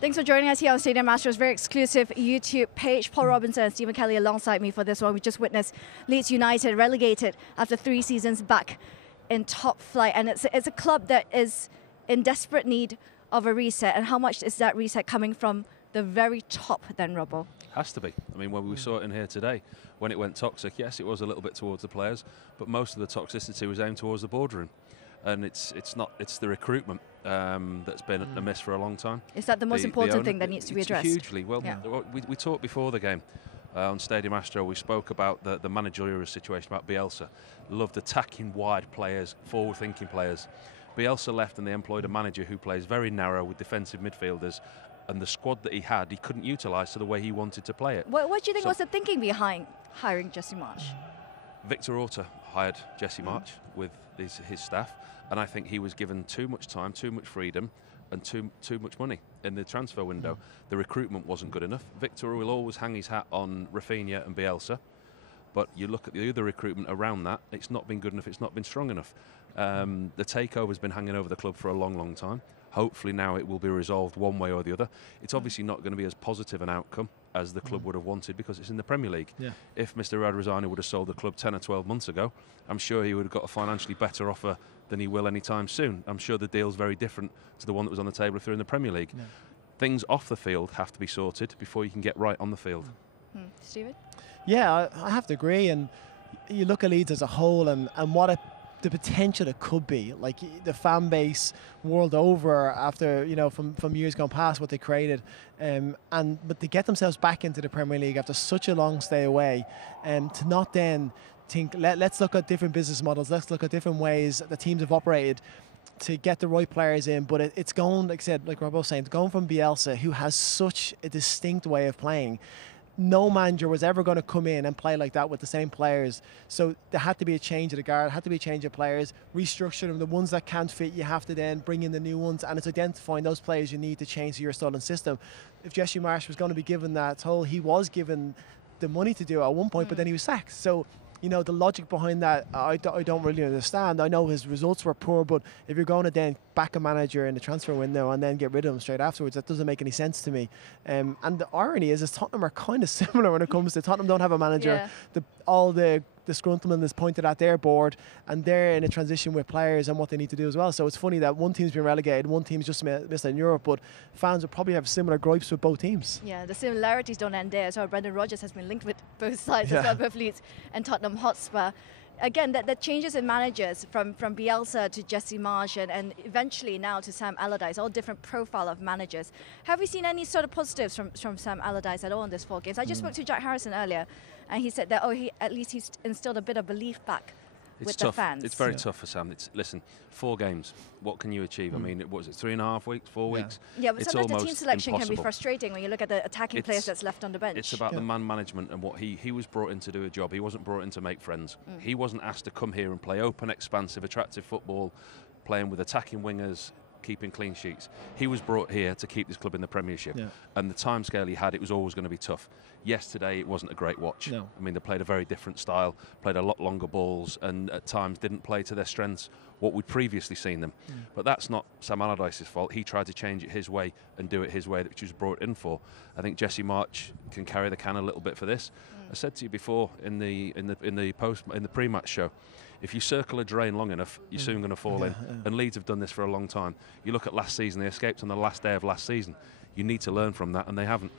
Thanks for joining us here on Stadium Astro's very exclusive YouTube page. Paul Robinson and Stephen Kelly alongside me for this one. We just witnessed Leeds United relegated after 3 seasons back in top flight. And it's a club that is in desperate need of a reset. And how much is that reset coming from the very top then, Robbo? Has to be. I mean, when we saw it in here today, when it went toxic, yes, it was a little bit towards the players, but most of the toxicity was aimed towards the boardroom. And it's the recruitment that's been amiss for a long time. Is that the most important thing that needs to be addressed? Hugely. Well, yeah. we talked before the game on Stadium Astro. We spoke about the managerial situation, about Bielsa. Loved attacking wide players, forward-thinking players. Bielsa left and they employed a manager who plays very narrow with defensive midfielders. And the squad that he had, he couldn't utilise to the way he wanted to play it. What do you think was the thinking behind hiring Jesse Marsch? Victor Orta hired Jesse Marsch with his staff, and I think he was given too much time, too much freedom, and too much money in the transfer window. The recruitment wasn't good enough. Victor will always hang his hat on Rafinha and Bielsa, but you look at the other recruitment around that, it's not been good enough, it's not been strong enough. The takeover has been hanging over the club for a long, long time. Hopefully now it will be resolved one way or the other. It's obviously not going to be as positive an outcome as the club would have wanted because it's in the Premier League. Yeah. If Mr. Radrizzani would have sold the club 10 or 12 months ago, I'm sure he would have got a financially better offer than he will anytime soon. I'm sure the deal's very different to the one that was on the table if they're in the Premier League. Yeah. Things off the field have to be sorted before you can get right on the field. Stephen? Yeah, I have to agree. And you look at Leeds as a whole and what the potential it could be, like the fan base world over after, you know, from years gone past what they created, but to get themselves back into the Premier League after such a long stay away, to not then think let's look at different business models, let's look at different ways the teams have operated to get the right players in, but it's going, like I said, like Rob was saying, it's going from Bielsa, who has such a distinct way of playing. No manager was ever going to come in and play like that with the same players. So there had to be a change of the guard, had to be a change of players, restructure them. The ones that can't fit, you have to then bring in the new ones. And it's identifying those players you need to change to your style and system. If Jesse Marsch was going to be given that toll, he was given the money to do it at one point, but then he was sacked. So, you know, the logic behind that, I don't really understand. I know his results were poor, but if you're going to then back a manager in the transfer window and then get rid of him straight afterwards, that doesn't make any sense to me. And the irony is Tottenham are kind of similar when it comes to Tottenham don't have a manager. Yeah. All the disgruntlement is pointed at their board, and they're in a transition with players and what they need to do as well. So it's funny that one team's been relegated, one team's just missed in Europe, but fans will probably have similar gripes with both teams. Yeah, the similarities don't end there. So Brendan Rodgers has been linked with both sides as well, both Leeds and Tottenham Hotspur. Again, that changes in managers from Bielsa to Jesse Marsch and eventually now to Sam Allardyce, all different profile of managers. Have we seen any sort of positives from Sam Allardyce at all in this 4 games? I just spoke to Jack Harrison earlier, and he said that at least he's instilled a bit of belief back with the fans. It's very tough for Sam. Listen, 4 games. What can you achieve? I mean, what was it, 3.5 weeks, 4 weeks? Yeah, but it's sometimes the team selection impossible. Can be frustrating when you look at the attacking players that's left on the bench. It's about the man management and what he was brought in to do a job. He wasn't brought in to make friends. He wasn't asked to come here and play open, expansive, attractive football, playing with attacking wingers, keeping clean sheets. He was brought here to keep this club in the Premiership. And the timescale he had, it was always going to be tough. Yesterday, it wasn't a great watch. No. I mean, they played a very different style, played a lot longer balls, and at times didn't play to their strengths, what we'd previously seen them. But that's not Sam Allardyce's fault. He tried to change it his way and do it his way, which he was brought in for. I think Jesse Marsch can carry the can a little bit for this. I said to you before in the pre-match show, if you circle a drain long enough, you're soon going to fall in. And Leeds have done this for a long time. You look at last season, they escaped on the last day of last season. You need to learn from that, and they haven't.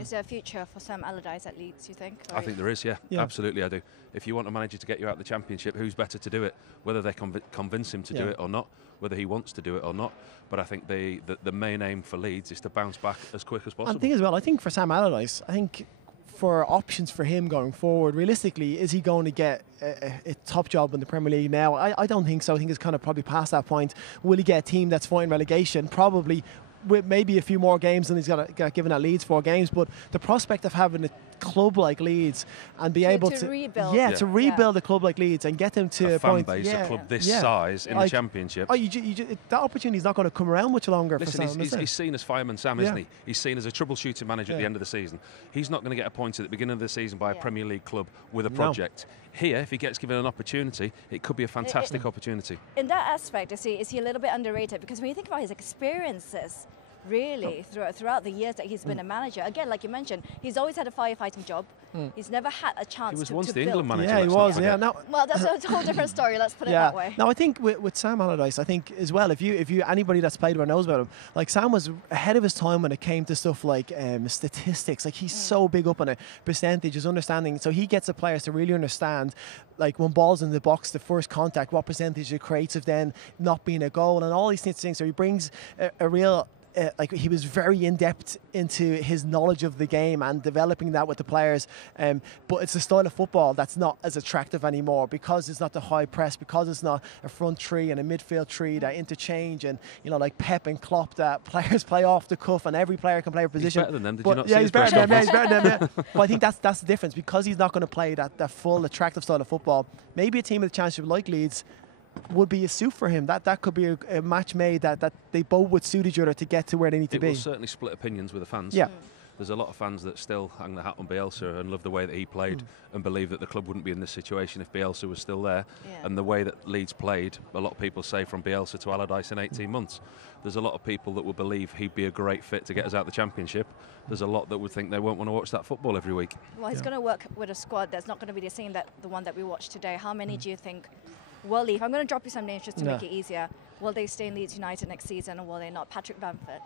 Is there a future for Sam Allardyce at Leeds, you think? I think there is, yeah. Absolutely, I do. If you want a manager to get you out of the Championship, who's better to do it? Whether they convince him to do it or not, whether he wants to do it or not. But I think the main aim for Leeds is to bounce back as quick as possible. I think as well, I think for Sam Allardyce, I think for options for him going forward, realistically, is he going to get a top job in the Premier League now? I don't think so. I think it's kind of probably past that point. Will he get a team that's fighting relegation? Probably, with maybe a few more games than he's got given at Leeds, 4 games. But the prospect of having a club like Leeds and be able to rebuild, to rebuild a club like Leeds and get them to a point, base, a club this size in the Championship. That opportunity is not going to come around much longer. Listen, for Sam, he's seen as Fireman Sam, isn't he? He's seen as a troubleshooting manager at the end of the season. He's not going to get appointed at the beginning of the season by a Premier League club with a project. Here, if he gets given an opportunity, it could be a fantastic opportunity. In that aspect, is he a little bit underrated? Because when you think about his experiences really, throughout the years that he's been a manager. Again, like you mentioned, he's always had a firefighting job. He's never had a chance to build. He was once the England manager. Yeah, he was. Yeah, no. Well, that's a whole different story. Let's put it that way. No, I think with Sam Allardyce, I think as well, if you anybody that's played with knows about him, like Sam was ahead of his time when it came to stuff like statistics. Like he's so big up on it, percentages, understanding. So he gets the players to really understand, like when ball's in the box, the first contact, what percentage it creates of then not being a goal, and all these things. So he brings a real. Like he was very in-depth into his knowledge of the game and developing that with the players, but it's a style of football that's not as attractive anymore because it's not the high press, because it's not a front three and a midfield three that interchange, and like Pep and Klopp, that players play off the cuff and every player can play a position. He's better than them. Did you not see he's better than them. He's better than them. But I think that's the difference, because he's not going to play that full attractive style of football. Maybe a team of the Championship like Leeds would be a suit for him. That could be a match made that they both would suit each other to get to where they need to be. It will certainly split opinions with the fans. Yeah. There's a lot of fans that still hang their hat on Bielsa and love the way that he played and believe that the club wouldn't be in this situation if Bielsa was still there. Yeah. And the way that Leeds played, a lot of people say from Bielsa to Allardyce in 18 months. There's a lot of people that will believe he'd be a great fit to get us out of the Championship. There's a lot that would think they won't want to watch that football every week. Well, he's going to work with a squad that's not going to be the same that the one that we watched today. How many do you think will leave? I'm going to drop you some names just to make it easier. Will they stay in Leeds United next season, or will they not? Patrick Bamford?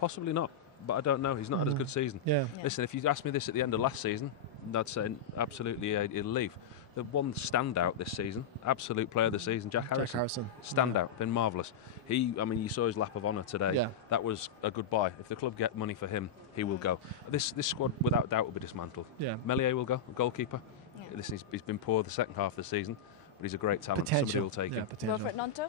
Possibly not, but I don't know. He's not had a good season. Yeah. Listen, if you asked me this at the end of last season, I'd say absolutely he'll leave. The one standout this season, absolute player of the season, Jack Harrison. Standout, been marvellous. You saw his lap of honour today. Yeah. That was a good buy. If the club get money for him, he will go. This squad, without doubt, will be dismantled. Yeah. Melier will go, goalkeeper. Yeah. Listen, he's been poor the second half of the season, but he's a great talent. Somebody will take him. Wilfred Gnonto?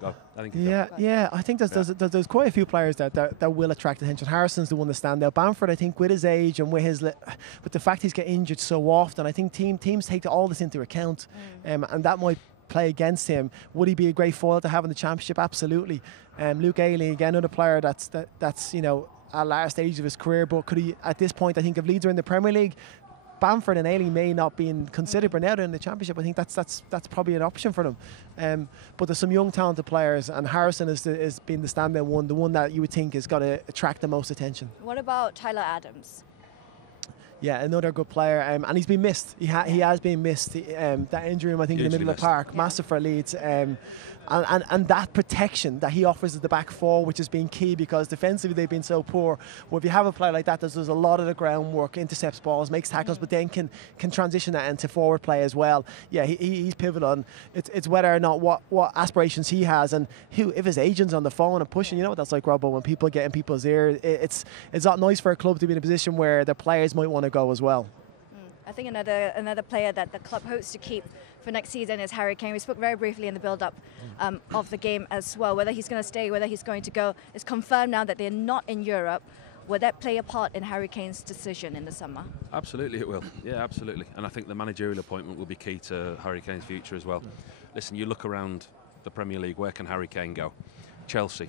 Go. I think I think there's quite a few players that will attract attention. Harrison's the one to stand out. Bamford, I think, with his age and with the fact he's getting injured so often, I think teams take all this into account, and that might play against him. Would he be a great foil to have in the Championship? Absolutely. Luke Ayling, again, another player that's at last stage of his career, but could he, at this point, I think if Leeds are in the Premier League, Bamford and Ayling may not be considered, but now they're in the Championship. I think that's probably an option for them. But there's some young, talented players, and Harrison has been the standout one, the one that you would think is going to attract the most attention. What about Tyler Adams? Yeah, another good player, and he's been missed. He has been missed. That injury, I think, in the middle of the park, massive for Leeds. And that protection that he offers at the back four, which has been key, because defensively they've been so poor. Well, if you have a player like that, there's a lot of the groundwork, intercepts balls, makes tackles, but then can transition that into forward play as well. Yeah, he's pivotal. And it's whether or not what aspirations he has, and if his agent's on the phone and pushing, you know what that's like, Robbo, when people get in people's ear. It's not nice for a club to be in a position where the players might want to go as well. I think another player that the club hopes to keep for next season is Harry Kane. We spoke very briefly in the build-up of the game as well. Whether he's going to stay, whether he's going to go, it's confirmed now that they're not in Europe. Will that play a part in Harry Kane's decision in the summer? Absolutely it will. Yeah, absolutely. And I think the managerial appointment will be key to Harry Kane's future as well. Listen, you look around the Premier League, where can Harry Kane go? Chelsea.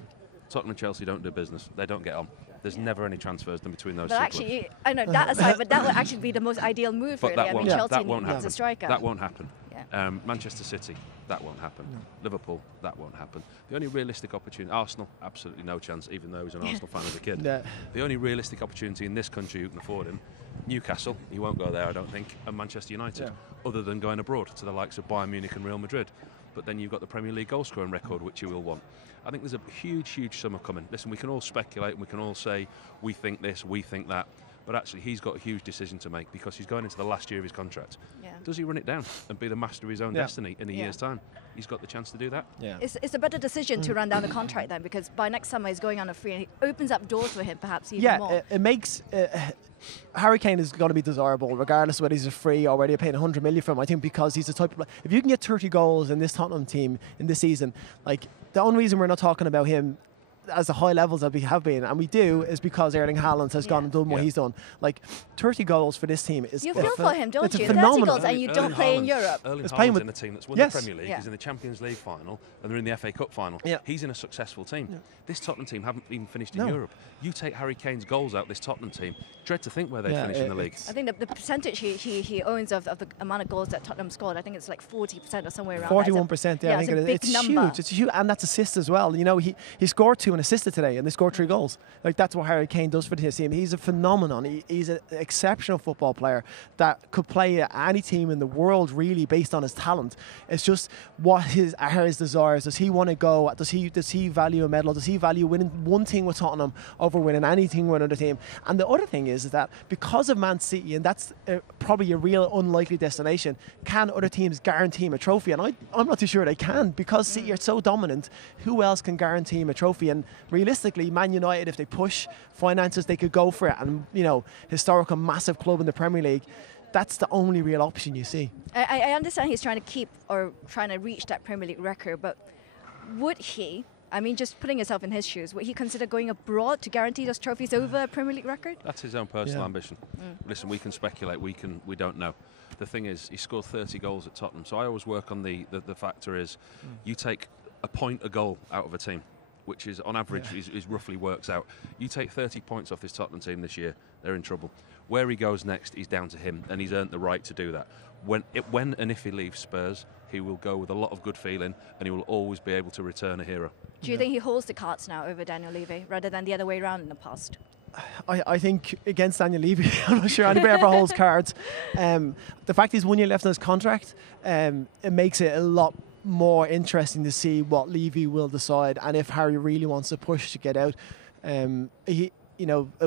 Tottenham and Chelsea don't do business. They don't get on. There's never any transfers done between those two clubs. But actually, I know that aside, but that would actually be the most ideal move, but really. Chelsea needs a striker. That won't happen. Yeah. Manchester City, that won't happen. No. Liverpool, that won't happen. The only realistic opportunity, Arsenal, absolutely no chance, even though he was an Arsenal fan as a kid. Yeah. The only realistic opportunity in this country who can afford him, Newcastle, he won't go there, I don't think, and Manchester United, other than going abroad to the likes of Bayern Munich and Real Madrid. But then you've got the Premier League goal scoring record, which you will want. I think there's a huge summer coming. Listen, we can all speculate and we can all say, we think this, we think that. But actually, he's got a huge decision to make, because he's going into the last year of his contract. Yeah. Does he run it down and be the master of his own destiny in a year's time? He's got the chance to do that. Yeah. It's a better decision to run down the contract then, because by next summer he's going on a free, and it opens up doors for him perhaps even more. Yeah, it makes... Harry Kane is going to be desirable regardless of whether he's a free or whether you're paying 100 million for him. I think because he's the type of player, if you can get 30 goals in this Tottenham team in this season, like the only reason we're not talking about him as the high levels that we have been, and we do, is because Erling Haaland has gone and done what he's done. Like 30 goals for this team is. You feel for him, don't you? 30 goals, and you don't play in Europe. Erling Haaland's in a team that's won the Premier League. Yeah. He's in the Champions League final, and they're in the FA Cup final. Yeah. He's in a successful team. This Tottenham team haven't even finished in Europe. You take Harry Kane's goals out this Tottenham team, dread to think where they finish in the league. I think the percentage he owns of the amount of goals that Tottenham scored, I think it's like 40% or somewhere around. 41%. I think it's huge. It's huge, and that's assists as well. You know, he scored 2 and assisted today, and they scored 3 goals. Like that's what Harry Kane does for his team. He's a phenomenon. He's an exceptional football player that could play at any team in the world, really, based on his talent. It's just what are his desires. Does he want to go? Does he value a medal? Does he value winning one thing with Tottenham over winning anything with another team? And the other thing is that because of Man City, and that's probably a real unlikely destination, can other teams guarantee him a trophy? And I'm not too sure they can, because City are so dominant. Who else can guarantee him a trophy? And realistically, Man United, if they push finances, they could go for it. And, you know, historical massive club in the Premier League, that's the only real option you see. I understand he's trying to keep or trying to reach that Premier League record, but would he, I mean, just putting himself in his shoes, would he consider going abroad to guarantee those trophies over a Premier League record? That's his own personal ambition. Listen, we can speculate, we don't know. The thing is, he scored 30 goals at Tottenham, so I always work on the factor is you take a point a goal out of a team, which is on average is roughly works out. You take 30 points off this Tottenham team this year, they're in trouble. Where he goes next is down to him, and he's earned the right to do that. When and if he leaves Spurs, he will go with a lot of good feeling, and he will always be able to return a hero. Do you think he holds the cards now over Daniel Levy, rather than the other way around in the past? I think against Daniel Levy, I'm not sure anybody ever holds cards. The fact he's 1 year left on his contract, it makes it a lot more interesting to see what Levy will decide, and if Harry really wants to push to get out. There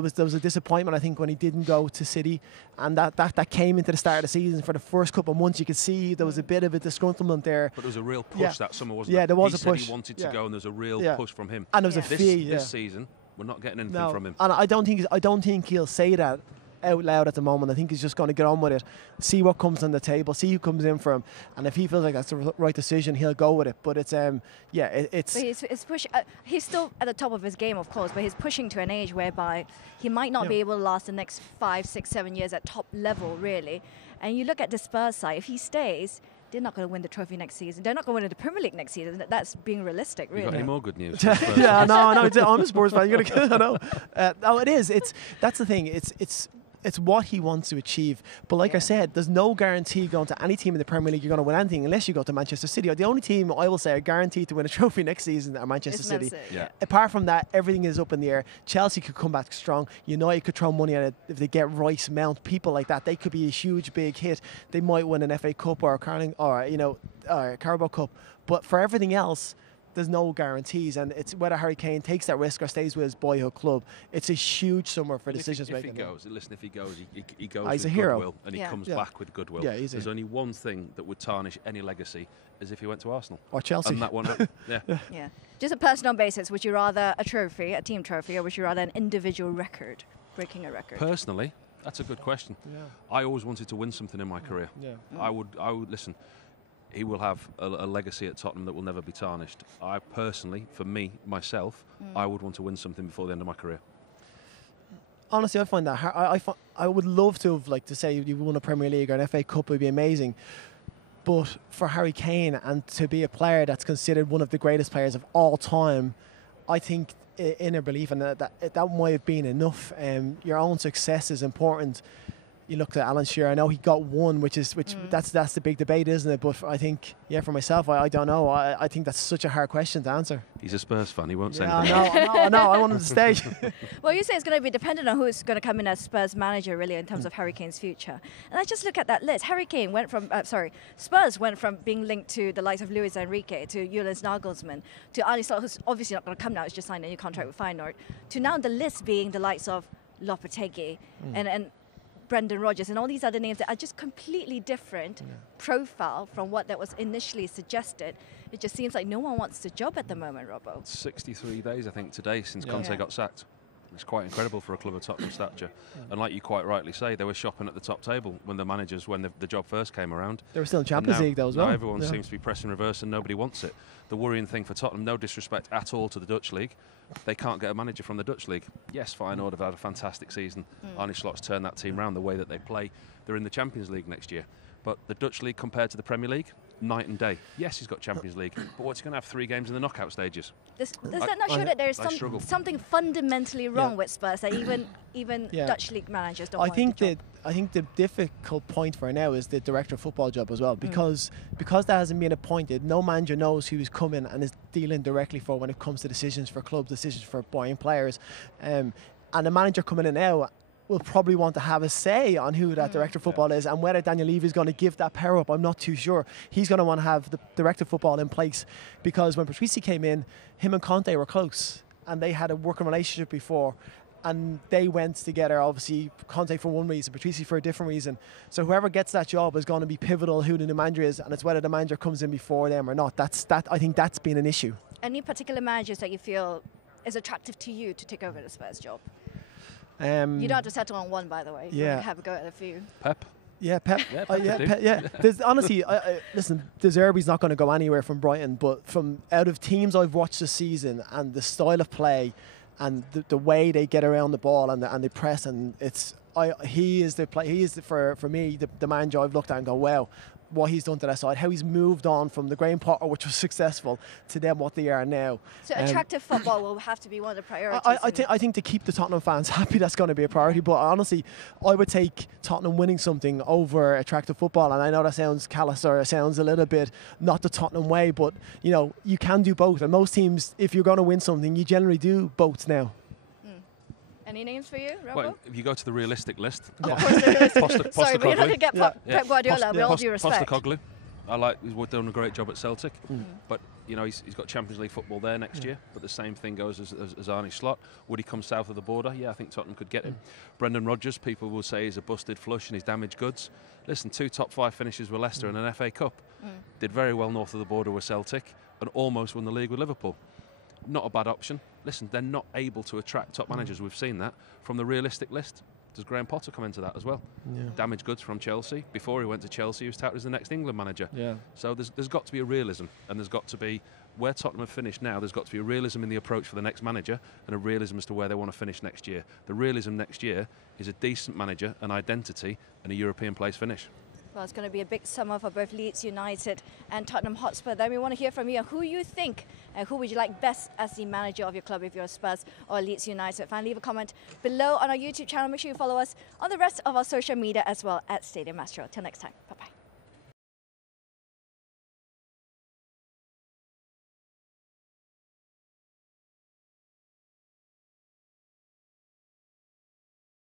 was a disappointment, I think, when he didn't go to City, and that came into the start of the season. For the first couple of months, you could see there was a bit of a disgruntlement there. But there was a real push that summer, wasn't there? Yeah, there was he a push. Said he wanted to go, and there was a real push from him. And there was a fee. This season, we're not getting anything from him. And I don't think he'll say that out loud at the moment. I think he's just going to get on with it, see what comes on the table, see who comes in for him, and if he feels like that's the right decision, he'll go with it. But it's But he's still at the top of his game, of course, but he's pushing to an age whereby he might not be able to last the next 5, 6, 7 years at top level, really. And you look at the Spurs side, if he stays, they're not going to win the trophy next season. They're not going to win the Premier League next season. That's being realistic, really. You got any more good news? Yeah, no, I'm a Spurs fan. I know. No, it is. That's the thing. It's what he wants to achieve. But like I said, there's no guarantee going to any team in the Premier League you're going to win anything unless you go to Manchester City. The only team I will say are guaranteed to win a trophy next season are Manchester City. Yeah. Apart from that, everything is up in the air. Chelsea could come back strong. United could throw money at it if they get Rice, Mount, people like that. They could be a huge, big hit. They might win an FA Cup or a Carabao Cup. But for everything else, there's no guarantees, and it's whether Harry Kane takes that risk or stays with his boyhood club. It's a huge summer for decisions making. If he goes he's with a hero. goodwill, and he comes back with goodwill. Yeah, there's only one thing that would tarnish any legacy, as if he went to Arsenal or Chelsea. And that one, yeah. Just a personal basis, would you rather a trophy, a team trophy, or would you rather an individual record, breaking a record? Personally, that's a good question. Yeah. I always wanted to win something in my career. Yeah. I would listen. He will have a legacy at Tottenham that will never be tarnished. I personally, for me, myself, I would want to win something before the end of my career. Honestly, I find that I would love to have, like, to say you won a Premier League or an FA Cup would be amazing. But for Harry Kane, and to be a player that's considered one of the greatest players of all time, I think inner belief and that might have been enough. Your own success is important. You look at Alan Shearer. I know he got one, that's the big debate, isn't it? But I think, for myself, I don't know. I think that's such a hard question to answer. He's a Spurs fan. He won't say anything. No, I want him to stay. Well, you say it's going to be dependent on who's going to come in as Spurs manager, really, in terms of Harry Kane's future. And I just look at that list. Harry Kane went from, Spurs went from being linked to the likes of Luis Enrique, to Julian Nagelsmann, to Arne Slot, who's obviously not going to come now, he's just signed a new contract with Feyenoord, to now the list being the likes of Lopetegui and Brendan Rodgers and all these other names that are just completely different profile from what that was initially suggested. It just seems like no one wants the job at the moment, Robbo. 63 days, I think, today since Conte got sacked. It's quite incredible for a club of Tottenham stature. And like you quite rightly say, they were shopping at the top table when the job first came around. They were still in Champions League though as well. Now everyone seems to be pressing reverse and nobody wants it. The worrying thing for Tottenham, no disrespect at all to the Dutch league, they can't get a manager from the Dutch league. Yes, Feyenoord have had a fantastic season. Arne Slot's turned that team round the way that they play. They're in the Champions League next year. But the Dutch league compared to the Premier League, night and day. Yes, he's got Champions League, but what's he going to have 3 games in the knockout stages? Does that not show that there's something fundamentally wrong with Spurs, that even Dutch league managers don't want the job? I think the difficult point for now is the director of football job as well, because that hasn't been appointed. No manager knows who is coming and is dealing directly for when it comes to decisions for clubs, decisions for buying players, and the manager coming in now will probably want to have a say on who that director of football is, and whether Daniel Levy is going to give that power up, I'm not too sure. He's going to want to have the director of football in place, because when Patrici came in, him and Conte were close and they had a working relationship before, and they went together, obviously Conte for one reason, Patrici for a different reason. So whoever gets that job is going to be pivotal who the new manager is, and it's whether the manager comes in before them or not. I think that's been an issue. Any particular managers that you feel is attractive to you to take over the Spurs job? You don't have to settle on one, by the way. You have a go at a few. Pep. Yeah, Pep. There's, honestly, listen, De Zerbi's not going to go anywhere from Brighton, but from out of teams I've watched this season and the style of play and the way they get around the ball and they press, and he is for me the manager I've looked at and go, wow, what he's done to that side, how he's moved on from the Graham Potter, which was successful, to them what they are now. So attractive football will have to be one of the priorities. I think to keep the Tottenham fans happy, that's going to be a priority. But honestly, I would take Tottenham winning something over attractive football. And I know that sounds callous, or it sounds a little bit not the Tottenham way, but you can do both. And most teams, if you're going to win something, you generally do both now. Any names for you, Robo? Well, if you go to the realistic list, sorry, we're not going to get Pep Guardiola, with all due respect. Postecoglou, he's doing a great job at Celtic, but he's got Champions League football there next year. But the same thing goes as Arne Slot. Would he come south of the border? Yeah, I think Tottenham could get him. Brendan Rodgers, people will say he's a busted flush and he's damaged goods. Listen, 2 top 5 finishes with Leicester and an FA Cup. Did very well north of the border with Celtic and almost won the league with Liverpool. Not a bad option. Listen, they're not able to attract top managers. We've seen that. From the realistic list, does Graham Potter come into that as well? Yeah. Damaged goods from Chelsea. Before he went to Chelsea, he was touted as the next England manager. Yeah. So there's got to be a realism, and there's got to be, where Tottenham have finished now, there's got to be a realism in the approach for the next manager and a realism as to where they want to finish next year. The realism next year is a decent manager, an identity, and a European place finish. Well, it's going to be a big summer for both Leeds United and Tottenham Hotspur. Then we want to hear from you who you think and who would you like best as the manager of your club, if you're a Spurs or Leeds United fan. Leave a comment below on our YouTube channel. Make sure you follow us on the rest of our social media as well at Stadium Astro. Till next time. Bye.